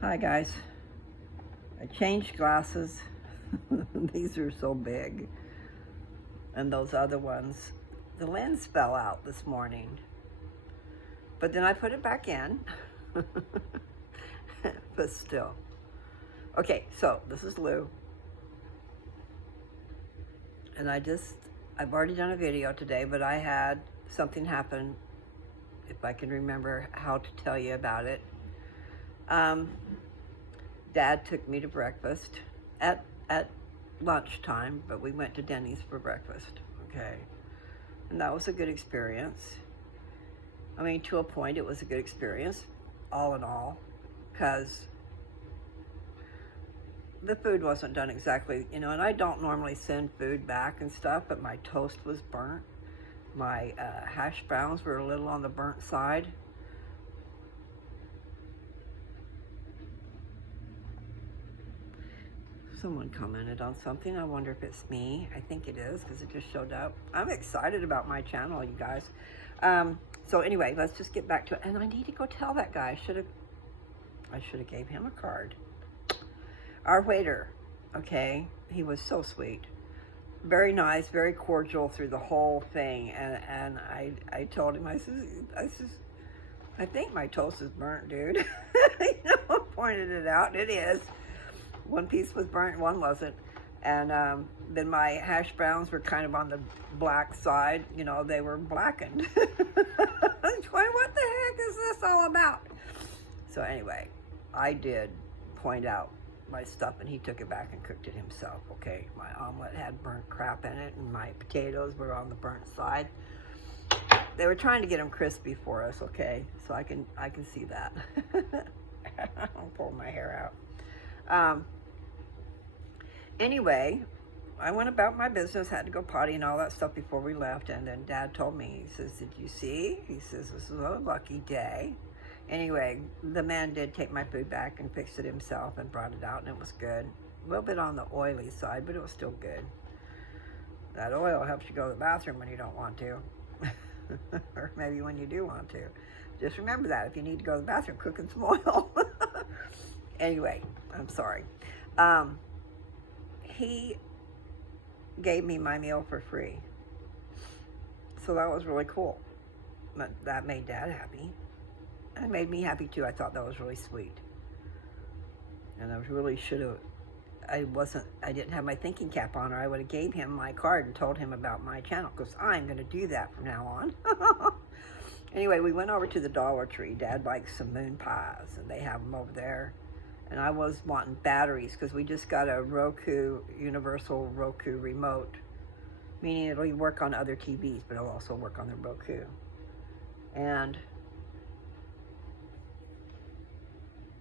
Hi guys, I changed glasses. These are so big. And those other ones, the lens fell out this morning. But then I put it back in. But still. Okay, so this is Lou. And I've already done a video today, but I had something happen, if I can remember how to tell you about it. Dad took me to breakfast at lunchtime, but we went to Denny's for breakfast, okay? And that was a good experience. I mean, to a point, it was a good experience, all in all, because the food wasn't done exactly, and I don't normally send food back and stuff, but my toast was burnt. My hash browns were a little on the burnt side. Someone commented on something. I wonder if it's me. I think it is because it just showed up. I'm excited about my channel, you guys. So anyway, let's just get back to it. And I need to go tell that guy. I should have gave him a card. Our waiter, okay, he was so sweet. Very nice, very cordial through the whole thing. And I told him, I says, I think my toast is burnt, dude. Pointed it out. It is. One piece was burnt, one wasn't. And then my hash browns were kind of on the black side. They were blackened. What the heck is this all about? So anyway, I did point out my stuff, and he took it back and cooked it himself, okay? My omelet had burnt crap in it, and my potatoes were on the burnt side. They were trying to get them crispy for us, okay? So I can see that. I'll pull my hair out. Anyway, I went about my business, had to go potty and all that stuff before we left, and then Dad told me, he says, did you see? He says, this is a lucky day. Anyway, the man did take my food back and fixed it himself and brought it out, and it was good. A little bit on the oily side, but it was still good. That oil helps you go to the bathroom when you don't want to. Or maybe when you do want to. Just remember that. If you need to go to the bathroom, cook in some oil. Anyway, I'm sorry. He gave me my meal for free. So that was really cool. That made Dad happy. And it made me happy too. I thought that was really sweet. And I really should have, I didn't have my thinking cap on, or I would have gave him my card and told him about my channel, because I'm going to do that from now on. Anyway, we went over to the Dollar Tree. Dad likes some moon pies, and they have them over there. And I was wanting batteries, because we just got a universal Roku remote, meaning it'll work on other TVs, but it'll also work on the Roku. And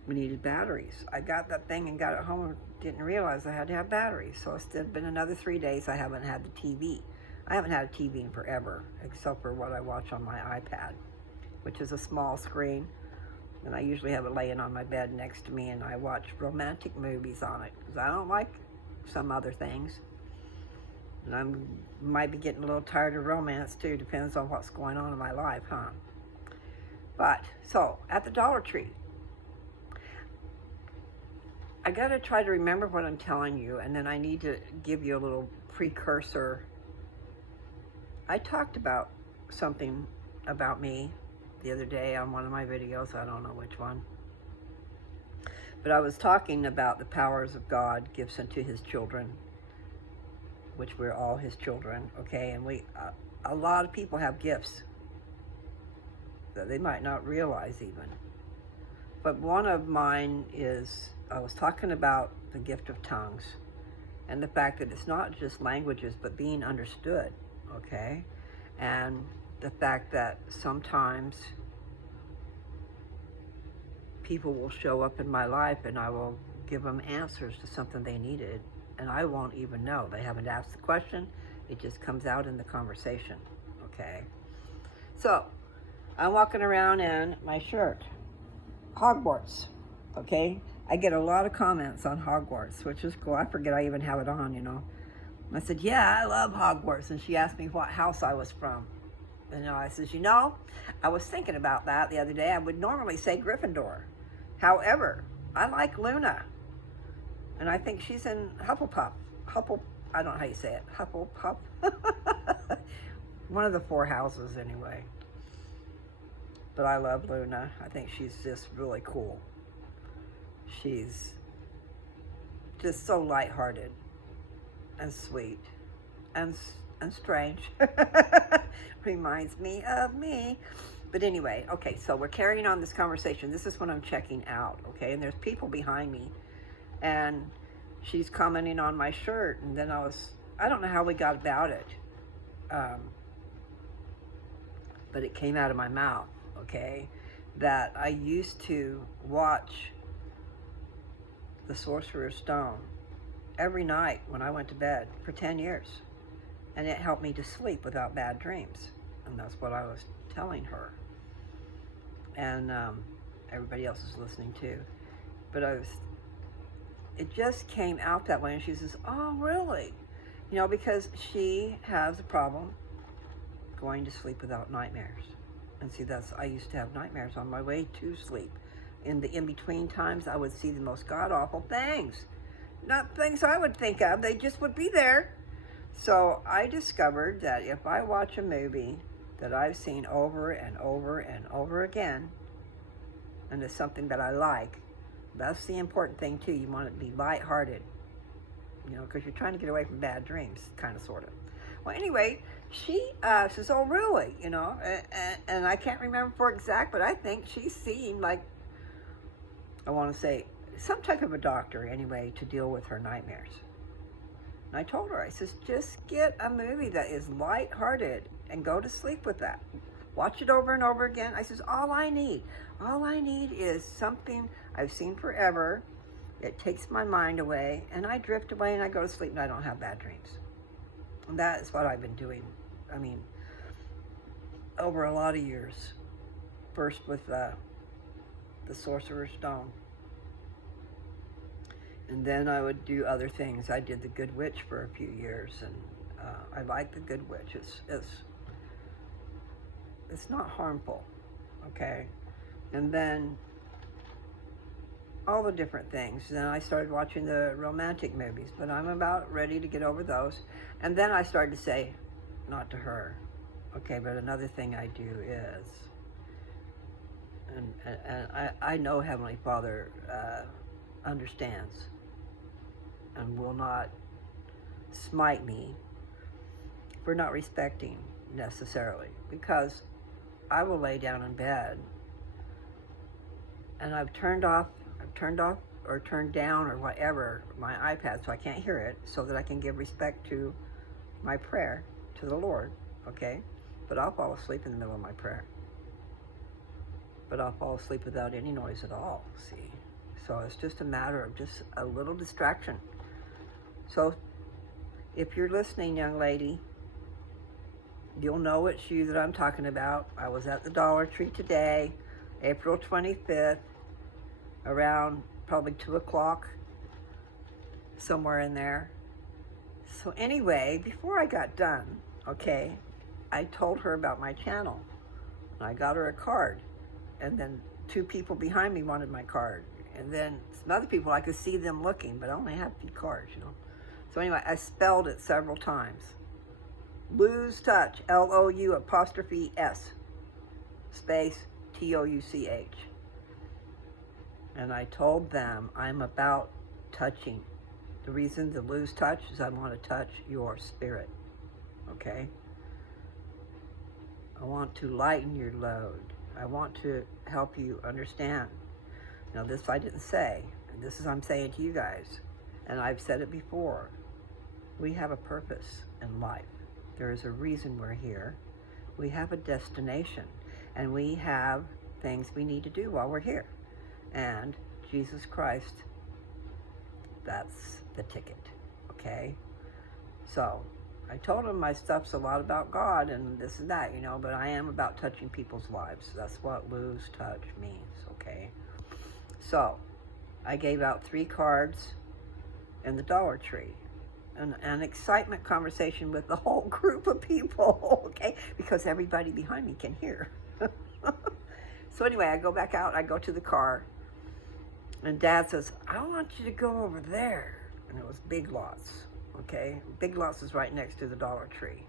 we needed batteries. I got that thing and got it home and didn't realize I had to have batteries. So it's been another 3 days I haven't had the TV. I haven't had a TV in forever, except for what I watch on my iPad, which is a small screen. And I usually have it laying on my bed next to me, and I watch romantic movies on it, because I don't like some other things. And I might be getting a little tired of romance too, depends on what's going on in my life, huh? But, so, at the Dollar Tree, I gotta try to remember what I'm telling you, and then I need to give you a little precursor. I talked about something about me the other day on one of my videos. I don't know which one. But I was talking about the powers of God gives unto his children, which we're all his children, okay? And a lot of people have gifts that they might not realize even. But one of mine is, I was talking about the gift of tongues and the fact that it's not just languages, but being understood, okay? And the fact that sometimes people will show up in my life and I will give them answers to something they needed, and I won't even know. They haven't asked the question. It just comes out in the conversation, okay? So, I'm walking around in my shirt, Hogwarts, okay? I get a lot of comments on Hogwarts, which is cool. I forget I even have it on, I said, yeah, I love Hogwarts. And she asked me what house I was from. And I says, I was thinking about that the other day. I would normally say Gryffindor. However, I like Luna. And I think she's in Hufflepuff. I don't know how you say it. Hufflepuff. One of the 4 houses anyway. But I love Luna. I think she's just really cool. She's just so lighthearted and sweet and strange. Reminds me of me. But anyway, okay, so we're carrying on this conversation. This is what I'm checking out, okay? And there's people behind me. And she's commenting on my shirt. And then I don't know how we got about it. But it came out of my mouth, okay? That I used to watch The Sorcerer's Stone every night when I went to bed for 10 years. And it helped me to sleep without bad dreams. And that's what I was telling her. And everybody else is listening too. But it just came out that way. And she says, oh, really? You know, because she has a problem going to sleep without nightmares. And see, I used to have nightmares on my way to sleep. In the in-between times, I would see the most god-awful things. Not things I would think of, they just would be there. So I discovered that if I watch a movie that I've seen over and over and over again, and it's something that I like, that's the important thing too. You want it to be lighthearted, you know, because you're trying to get away from bad dreams, kind of, sort of. Well, anyway, she says, oh, really, you know, and I can't remember for exact, but I think she seemed like, I want to say, some type of a doctor, anyway, to deal with her nightmares. And I told her, I says, just get a movie that is lighthearted and go to sleep with that. Watch it over and over again. I says, all I need is something I've seen forever. It takes my mind away, and I drift away, and I go to sleep, and I don't have bad dreams. And that is what I've been doing, I mean, over a lot of years. First with the Sorcerer's Stone. And then I would do other things. I did the Good Witch for a few years, and I like the Good Witch. It's not harmful, okay? And then all the different things. Then I started watching the romantic movies, but I'm about ready to get over those. And then I started to say, not to her, okay, but another thing I do is, and I know Heavenly Father understands and will not smite me for not respecting necessarily, because I will lay down in bed and I've turned off or turned down or whatever my iPad so I can't hear it, so that I can give respect to my prayer to the Lord, okay? But I'll fall asleep in the middle of my prayer. But I'll fall asleep without any noise at all, see? So it's just a matter of just a little distraction. So if you're listening, young lady, you'll know it's you that I'm talking about. I was at the Dollar Tree today, April 25th, around probably 2 o'clock, somewhere in there. So anyway, before I got done, okay, I told her about my channel. And I got her a card. And then 2 people behind me wanted my card. And then some other people, I could see them looking, but I only have a few cards, you know. So anyway, I spelled it several times. Lose Touch, L-O-U_S, space T-O-U-C-H. And I told them I'm about touching. The reason to lose touch is I want to touch your spirit, okay? I want to lighten your load. I want to help you understand. Now this I didn't say, and this is I'm saying to you guys, and I've said it before. We have a purpose in life. There is a reason we're here. We have a destination, and we have things we need to do while we're here. And Jesus Christ, that's the ticket, okay? So I told him my stuff's a lot about God and this and that, you know, but I am about touching people's lives. That's what lose touch means, okay? So I gave out 3 cards in the Dollar Tree. An excitement conversation with the whole group of people, okay? Because everybody behind me can hear. So anyway, I go back out, I go to the car, And Dad says, I want you to go over there. And it was Big Lots, okay? Big Lots is right next to the Dollar Tree.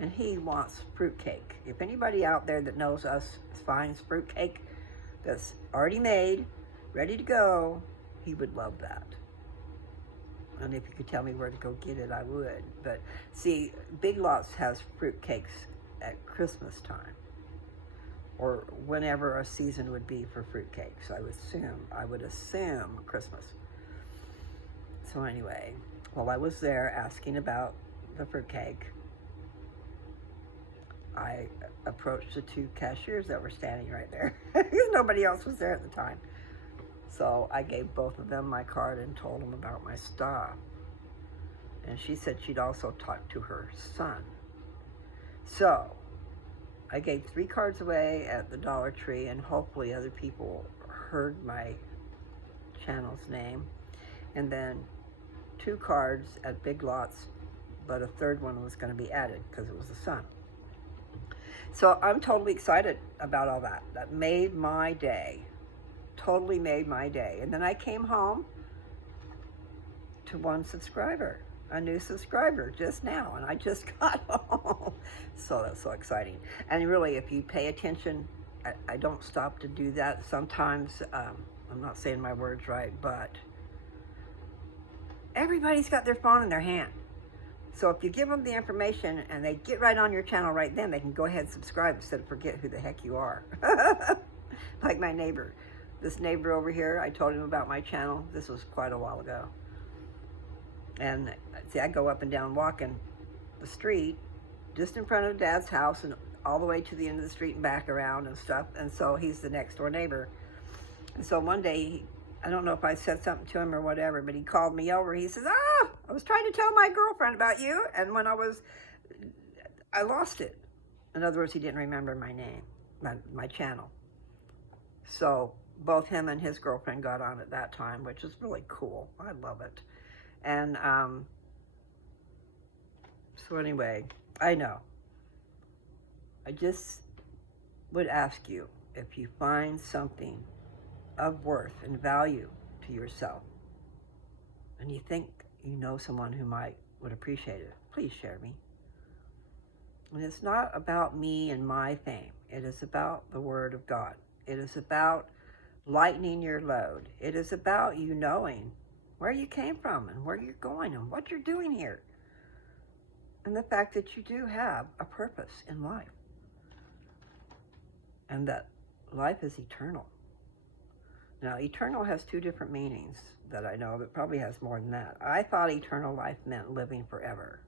And he wants fruitcake. If anybody out there that knows us finds fruitcake that's already made, ready to go, he would love that. And if you could tell me where to go get it, I would. But see, Big Lots has fruitcakes at Christmas time, or whenever a season would be for fruitcakes. I would assume Christmas. So anyway, while I was there asking about the fruitcake, I approached the two cashiers that were standing right there, because nobody else was there at the time. So I gave both of them my card and told them about my stuff. And she said she'd also talk to her son. So I gave 3 cards away at the Dollar Tree, and hopefully other people heard my channel's name. And then 2 cards at Big Lots, but a 3rd one was going to be added because it was the son. So I'm totally excited about all that. That made my day. Totally made my day. And then I came home to 1 subscriber, a new subscriber just now, and I just got home. So that's so exciting. And really, if you pay attention, I don't stop to do that. Sometimes, I'm not saying my words right, but everybody's got their phone in their hand. So if you give them the information and they get right on your channel right then, they can go ahead and subscribe instead of forget who the heck you are. Like my neighbor. This neighbor over here, I told him about my channel. This was quite a while ago. And see, I go up and down walking the street just in front of Dad's house and all the way to the end of the street and back around and stuff. And so he's the next door neighbor. And so one day, I don't know if I said something to him or whatever, but he called me over. He says, I was trying to tell my girlfriend about you. And when I lost it. In other words, he didn't remember my name, my channel. So both him and his girlfriend got on at that time, which is really cool. I love it. And so anyway, I know. I just would ask you, if you find something of worth and value to yourself, and you think you know someone who would appreciate it, please share me. And it's not about me and my fame. It is about the Word of God. It is about lightening your load. It is about you knowing where you came from and where you're going and what you're doing here. And the fact that you do have a purpose in life. And that life is eternal. Now, eternal has 2 different meanings that I know, but probably has more than that. I thought eternal life meant living forever.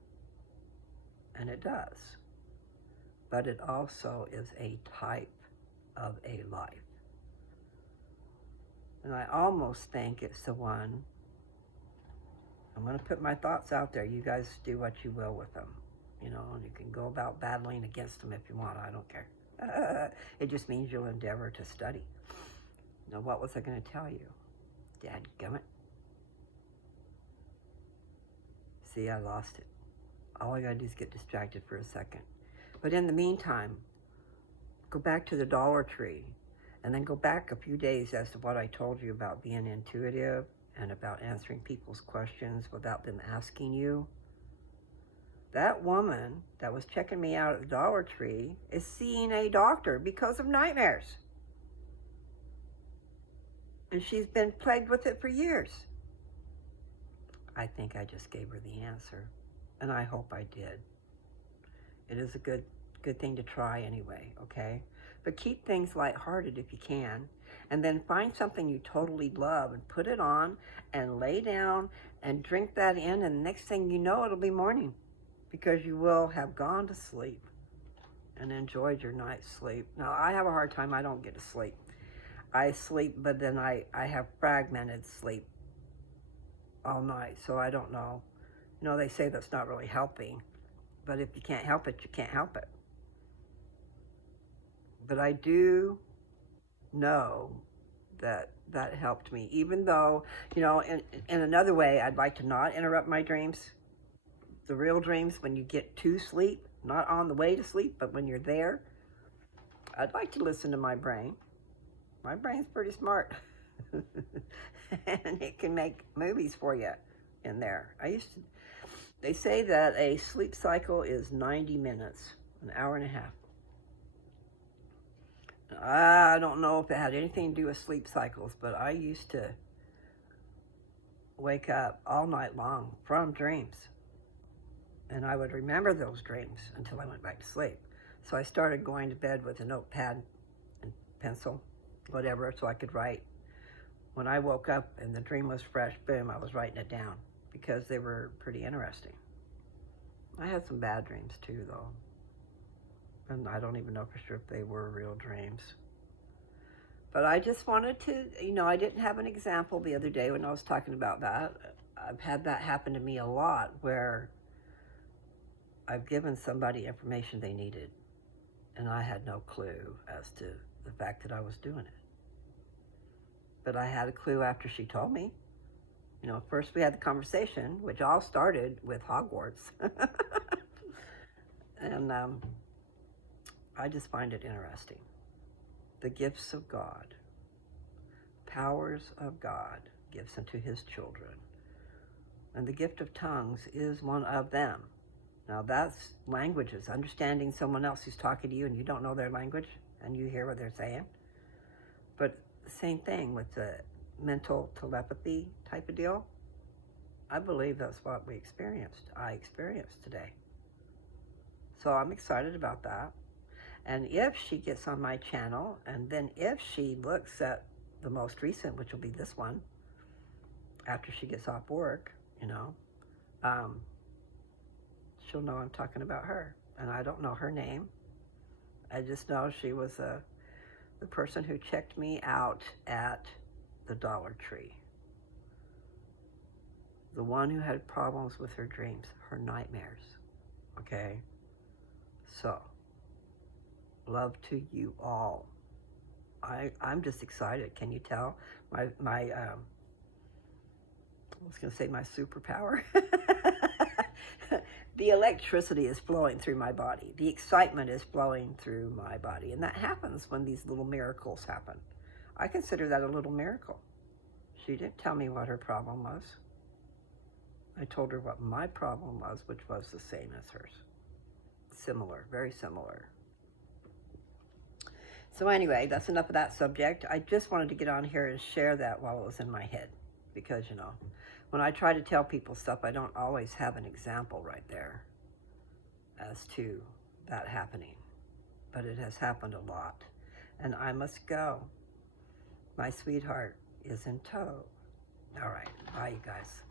And it does. But it also is a type of a life. And I almost think it's the one, I'm going to put my thoughts out there. You guys do what you will with them. You know, and you can go about battling against them if you want. I don't care. It just means you'll endeavor to study. Now, what was I going to tell you? Dadgummit. See, I lost it. All I got to do is get distracted for a second. But in the meantime, go back to the Dollar Tree and then go back a few days as to what I told you about being intuitive and about answering people's questions without them asking you. That woman that was checking me out at the Dollar Tree is seeing a doctor because of nightmares. And she's been plagued with it for years. I think I just gave her the answer. And I hope I did. It is a good thing to try anyway, okay? But keep things lighthearted if you can. And then find something you totally love and put it on and lay down and drink that in. And the next thing you know, it'll be morning. Because you will have gone to sleep and enjoyed your night's sleep. Now, I have a hard time. I don't get to sleep. I sleep, but then I have fragmented sleep all night. So I don't know. You know, they say that's not really helping. But if you can't help it, you can't help it. But I do know that helped me. Even though, you know, in another way, I'd like to not interrupt my dreams. The real dreams, when you get to sleep, not on the way to sleep, but when you're there, I'd like to listen to my brain. My brain's pretty smart. And it can make movies for you in there. They say that a sleep cycle is 90 minutes, an hour and a half. I don't know if it had anything to do with sleep cycles, but I used to wake up all night long from dreams. And I would remember those dreams until I went back to sleep. So I started going to bed with a notepad and pencil, whatever, so I could write. When I woke up and the dream was fresh, boom, I was writing it down because they were pretty interesting. I had some bad dreams too, though. And I don't even know for sure if they were real dreams. But I just wanted to, I didn't have an example the other day when I was talking about that. I've had that happen to me a lot where I've given somebody information they needed and I had no clue as to the fact that I was doing it. But I had a clue after she told me. First we had the conversation, which all started with Hogwarts. And I just find it interesting. The gifts of God, powers of God gives unto his children. And the gift of tongues is one of them. Now that's languages, understanding someone else who's talking to you and you don't know their language and you hear what they're saying. But the same thing with the mental telepathy type of deal. I believe that's what I experienced today. So I'm excited about that. And if she gets on my channel, and then if she looks at the most recent, which will be this one, after she gets off work, she'll know I'm talking about her. And I don't know her name. I just know she was the person who checked me out at the Dollar Tree. The one who had problems with her dreams, her nightmares. Okay? So, love to you all. I'm just excited. Can you tell? I was going to say my superpower. The electricity is flowing through my body. The excitement is flowing through my body. And that happens when these little miracles happen. I consider that a little miracle. She didn't tell me what her problem was. I told her what my problem was, which was the same as hers. Similar, very similar. So anyway, that's enough of that subject. I just wanted to get on here and share that while it was in my head. Because, when I try to tell people stuff, I don't always have an example right there as to that happening. But it has happened a lot. And I must go. My sweetheart is in tow. All right. Bye, you guys.